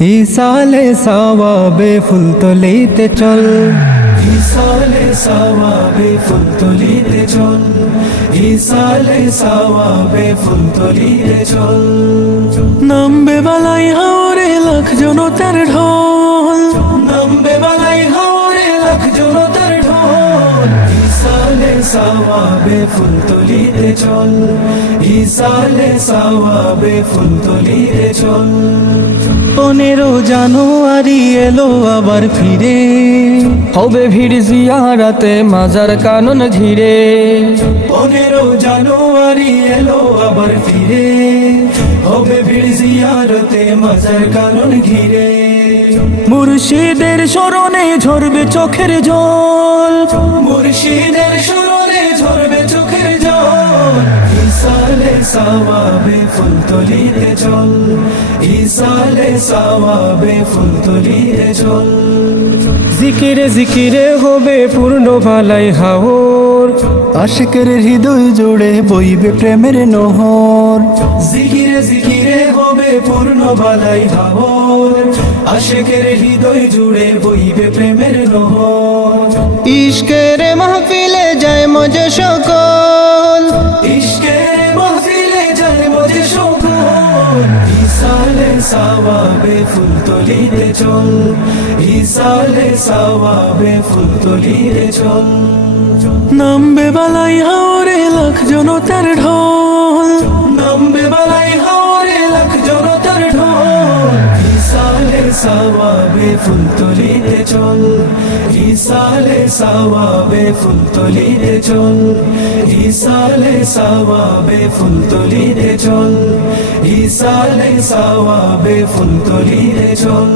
ইসালে সাওয়াবে ফুলতলিতে চল, ইসালে সাওয়াবে ফুলতলিতে চল, ইসালে সাওয়াবে ফুলতলিতে চল। নামবে বালাই হাওরে লাখ জনতার ঢল, নামবে বালাই হাওরে লাখ জনতার ঢল। ইসালে সাওয়াবে ফুলতলিতে চল, ইসালে সাওয়াবে ফুলতলিতে চল। 15 জানুয়ারি এলো আবার ফিরে, হবে ভিড় জিয়ারাতে মাজার কানন ঘিরে। 15 জানুয়ারি এলো আবার ফিরে, হবে ভিড় জিয়ারতে মাজার কানন ঘিরে। মুর্শিদের স্মরণে ঝরবে চোখের জল, মুর্শিদের স্মরণে ঝরবে চোখের জল। ইসালে সাওয়াবে ফুলতলিতে চল, ইসালে সাওয়াবে ফুলতলিতে চল। জিকিরে জিকিরে হবে পূর্ণ ভালাই হাওর, আশিকের হৃদয় জুড়ে বইবে প্রেমের নহর। জিকিরে জিকিরে হবে পূর্ণ বালাই হাওর, আশিকের হৃদয় জুড়ে বইবে প্রেমের নহর। ইশকের মাহফিলে যায় মজে সকল, ইশকের মাহফিলে যায় মজে সকল। ইসালে সাওয়াবে ফুলতলিতে চল, ইসালে সাওয়াবে ফুলতলিতে চল। নামবে বালাই হাওরে লাখ জনতার ঢল, নামবে বালাই হাওরে লাখ জনতার ঢল। ইসালে সাওয়াবে ফুলতলিতে চল, ইসালে সাওয়াবে ফুলতলিতে চল, ইসালে সাওয়াবে ফুলতলিতে চল, ইসালে সাওয়াবে ফুলতলিতে চল।